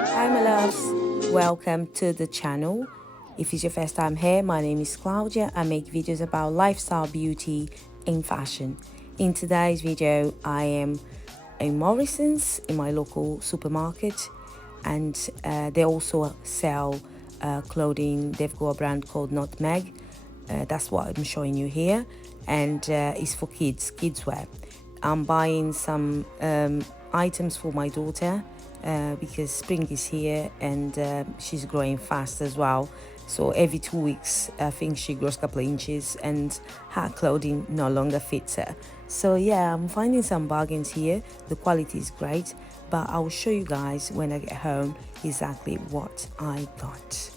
Hi my loves, welcome to the channel. If it's your first time here, my name is Claudia. I make videos about lifestyle, beauty and fashion. In today's video, I am in Morrisons in my local supermarket, and they also sell clothing. They've got a brand called Nutmeg. That's what I'm showing you here, and it's for kids wear. I'm buying some items for my daughter because spring is here, and she's growing fast as well. So every 2 weeks, I think she grows a couple of inches, and her clothing no longer fits her. So yeah, I'm finding some bargains here. The quality is great, but I will show you guys when I get home exactly what I got.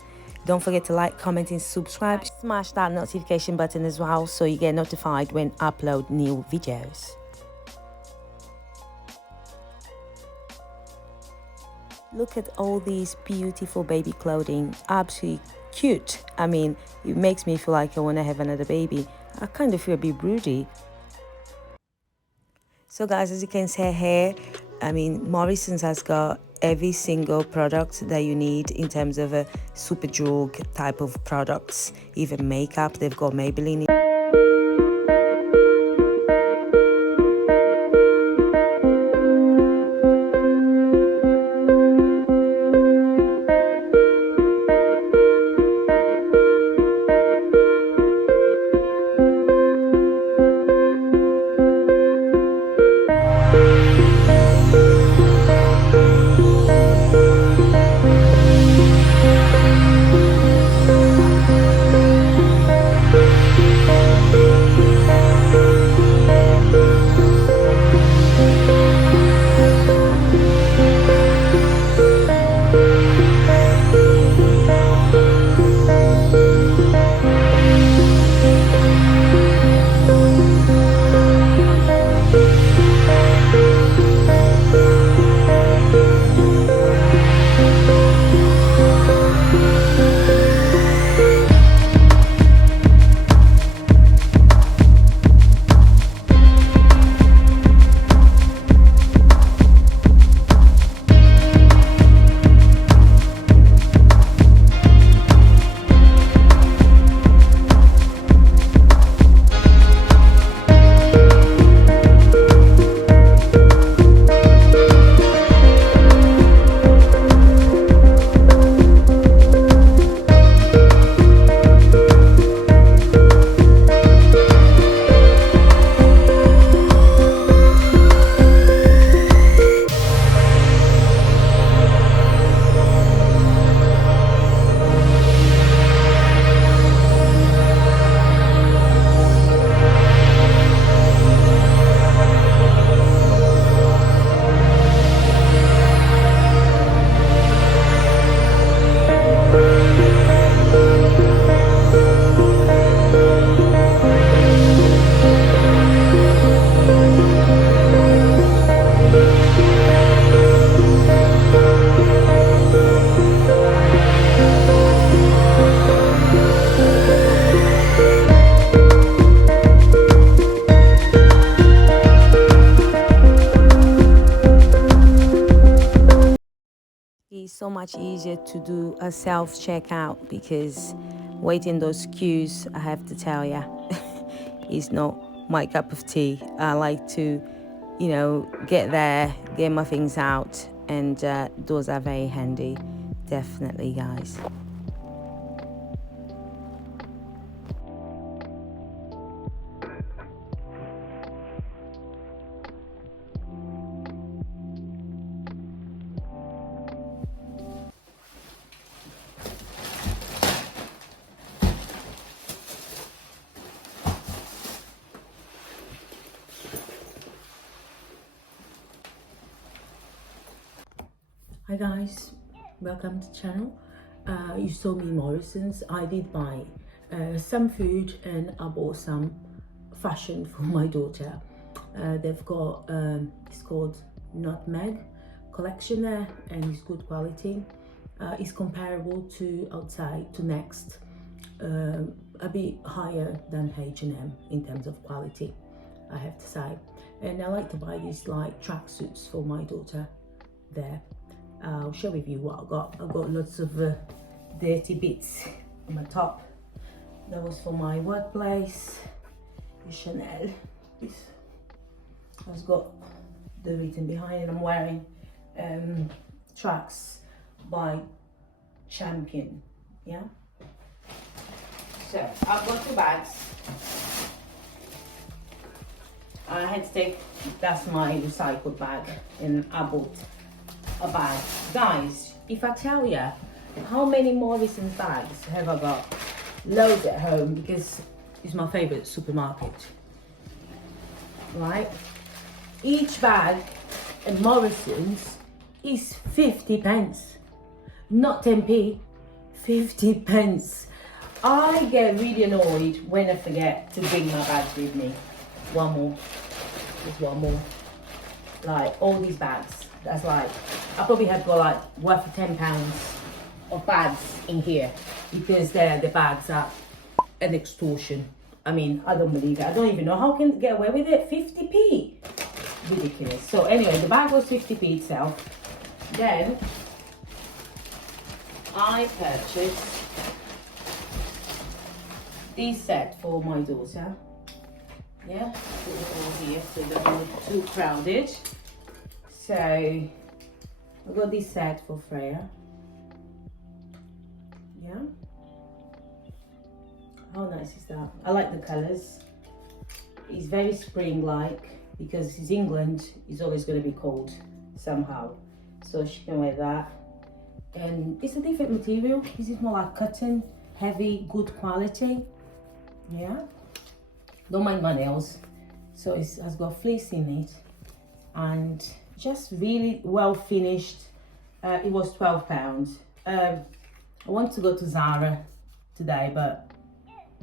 Don't forget to like, comment and subscribe. Smash that notification button as well so you get notified when I upload new videos. Look at all these beautiful baby clothing, absolutely cute. I mean, it makes me feel like I want to have another baby. I kind of feel a bit broody. So guys, as you can see here, I mean, Morrisons has got every single product that you need in terms of a super drug type of products, even makeup. They've got Maybelline. It's so much easier to do a self-checkout because waiting those queues, I have to tell ya, is not my cup of tea. I like to, get there, get my things out, and those are very handy, definitely, guys. Hi guys, welcome to the channel. You saw me Morrisons. I did buy some food, and I bought some fashion for my daughter. They've got it's called Nutmeg collection there, and it's good quality. It's comparable to outside to Next, a bit higher than H&M in terms of quality. I have to say. And I like to buy these like tracksuits for my daughter there. I'll share with you what I got. I've got lots of dirty bits on my top. That was for my workplace. Chanel. This has got the written behind it. I'm wearing tracks by Champion. Yeah. So I've got 2 bags. I had to take, that's my recycled bag, and I bought a bag. Guys, if I tell you how many Morrisons bags have I got? Loads at home, because it's my favorite supermarket. Right? Each bag at Morrisons is 50 pence. Not 10p, 50 pence. I get really annoyed when I forget to bring my bags with me. One more, just one more. Like all these bags, that's like, I probably have got like worth of £10 of bags in here, because the bags are an extortion. I mean, I don't believe it. I don't even know how can get away with it. 50p, ridiculous. So anyway, the bag was 50p itself. Then I purchased this set for my daughter. Yeah, put it all here so it doesn't look too crowded. So I got this set for Freya. Yeah. How nice is that? I like the colours. It's very spring-like, because it's England, it's always going to be cold somehow. So she can wear that. And it's a different material. This is more like cotton, heavy, good quality. Yeah. Don't mind my nails. So it has got fleece in it, and just really well finished. It was £12. I want to go to Zara today, but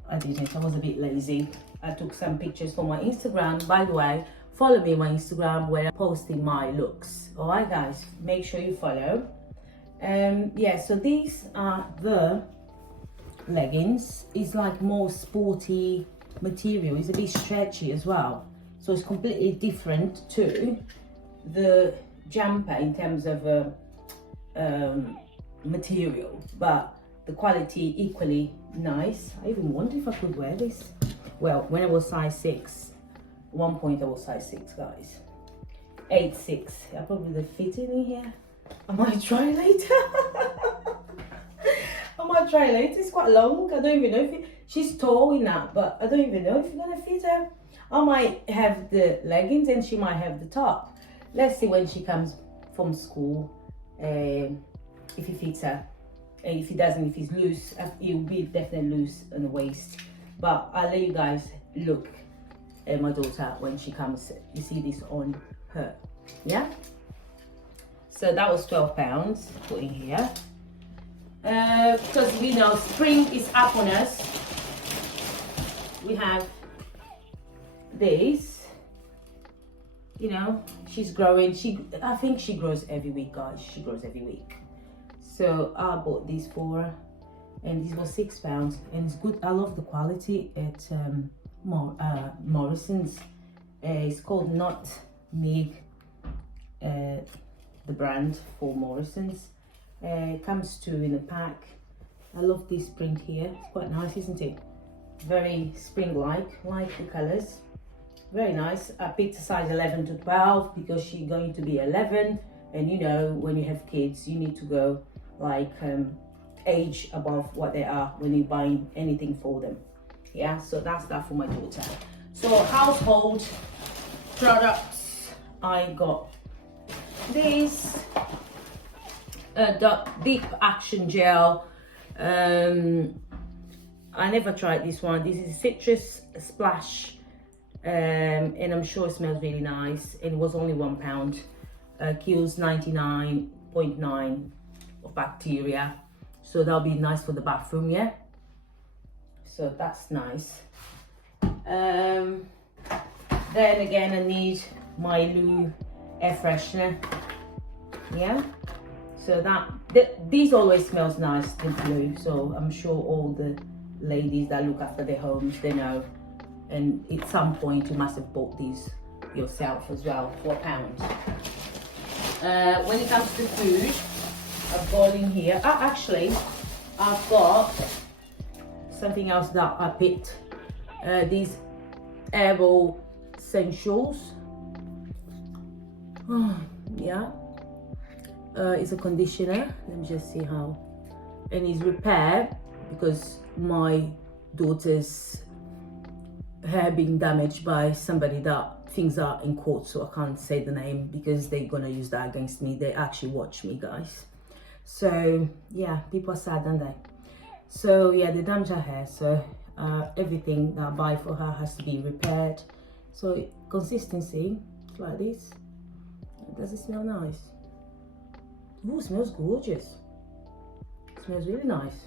I didn't. I was a bit lazy. I took some pictures for my Instagram. By the way, follow me on my Instagram where I'm posting my looks. All right, guys, make sure you follow. Yeah, so these are the leggings. It's like more sporty material. It's a bit stretchy as well, so it's completely different to the jumper in terms of material, but the quality equally nice. I even wonder if I could wear this. Well, when I was size 6, at one point I was size 6, guys. 8'6". I probably fit in here. I might try later. I might try later. It's quite long. I don't even know if she's tall in that, but I don't even know if it's gonna fit her. I might have the leggings and she might have the top. Let's see when she comes from school, if it fits her. And if it doesn't, if it's loose, it will be definitely loose on the waist. But I'll let you guys look at my daughter when she comes. You see this on her, yeah? So that was £12 put in here. Because we know spring is up on us. We have this. You know, she's growing. I think she grows every week, guys. She grows every week. So I bought this for her, and this was £6, and it's good. I love the quality at Morrisons. It's called Nutmeg, the brand for Morrisons. It comes in a pack. I love this print here. It's quite nice, isn't it? Very spring-like, like the colors. Very nice. I picked a size 11 to 12 because she's going to be 11, and you know, when you have kids, you need to go like age above what they are when you're buying anything for them. Yeah, so that's that for my daughter. So household products, I got this deep action gel. I never tried this one. This is citrus splash, and I'm sure it smells really nice, and it was only £1. Kills 99.9 of bacteria, so that'll be nice for the bathroom. Yeah, so that's nice. Then again, I need my Loo air freshener. Yeah, so these always smells nice, the Loo, so I'm sure all the ladies that look after their homes, they know. and at some point you must have bought these yourself as well, £4. When it comes to food, I've got in here, actually I've got something else that I picked, these herbal essentials. Yeah, it's a conditioner. Let me just see how, and it's repair because my daughter's hair being damaged by somebody that things are in court, so I can't say the name because they're gonna use that against me. They actually watch me, guys. So yeah, people are sad, aren't they? So yeah, they damage her hair, so everything that I buy for her has to be repaired. So consistency like this. Does it smell nice? Ooh, it smells gorgeous. It smells really nice.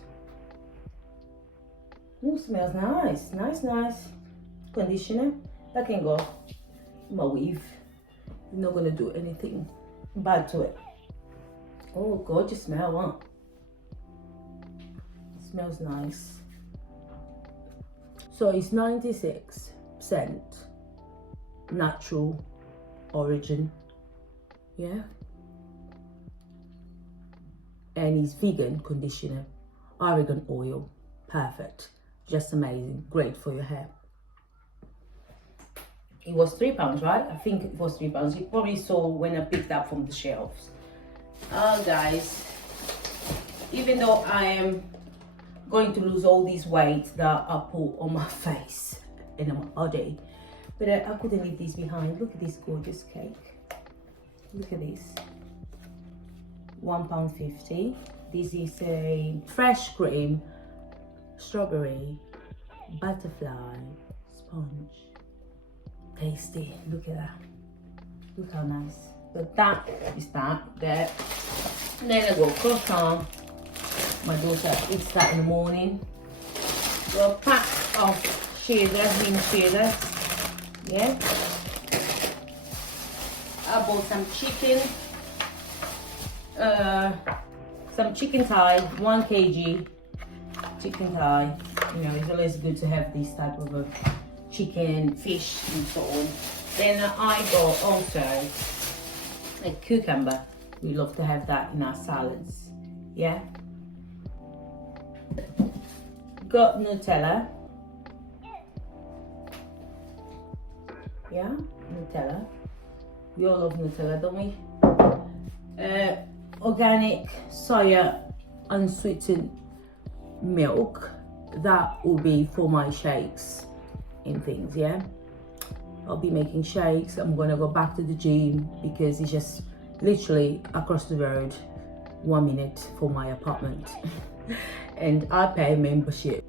Ooh, smells nice, nice. Conditioner, that can go in my weave. I'm not gonna do anything bad to it. Oh, gorgeous smell, huh? It smells nice. So it's 96% natural origin, yeah, and it's vegan conditioner, argan oil, perfect, just amazing, great for your hair. It was £3, right? I think it was £3. You probably saw when I picked up from the shelves. Oh, guys, even though I am going to lose all this weight that I put on my face and on my body, but I couldn't leave this behind. Look at this gorgeous cake. Look at this. £1.50. This is a fresh cream, strawberry, butterfly, sponge. Tasty. Look at that. Look how nice. But that is that there. And then I go croissant. My daughter eats that in the morning. A pack of cheddar, mint cheddar. Yeah. I bought some chicken. Some chicken thigh, 1 kg chicken thigh. You know, it's always good to have this type of a chicken, fish, and so on. Then I got also a cucumber. We love to have that in our salads. Yeah. Got Nutella. Yeah, Nutella. We all love Nutella, don't we? Organic soya unsweetened milk. That will be for my shakes and things, yeah. I'll be making shakes. I'm gonna go back to the gym because it's just literally across the road, 1 minute for my apartment. And I pay membership.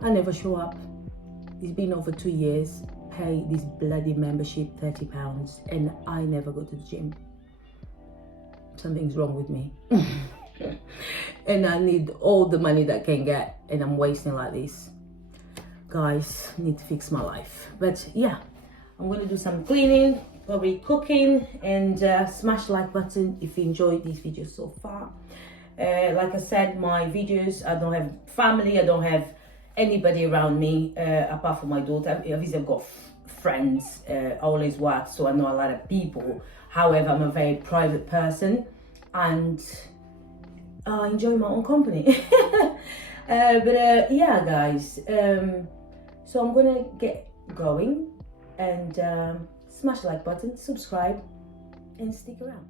I never show up. It's been over 2 years. Pay this bloody membership, £30, and I never go to the gym. Something's wrong with me. And I need all the money that I can get, and I'm wasting like this. Guys, need to fix my life. But yeah, I'm gonna do some cleaning, probably cooking, and smash the like button if you enjoyed this video so far. Like I said, my videos, I don't have family, I don't have anybody around me apart from my daughter. Obviously I've got friends, I always work, so I know a lot of people. However, I'm a very private person and I enjoy my own company. But yeah, guys, so I'm gonna get going and smash the like button, subscribe, and stick around.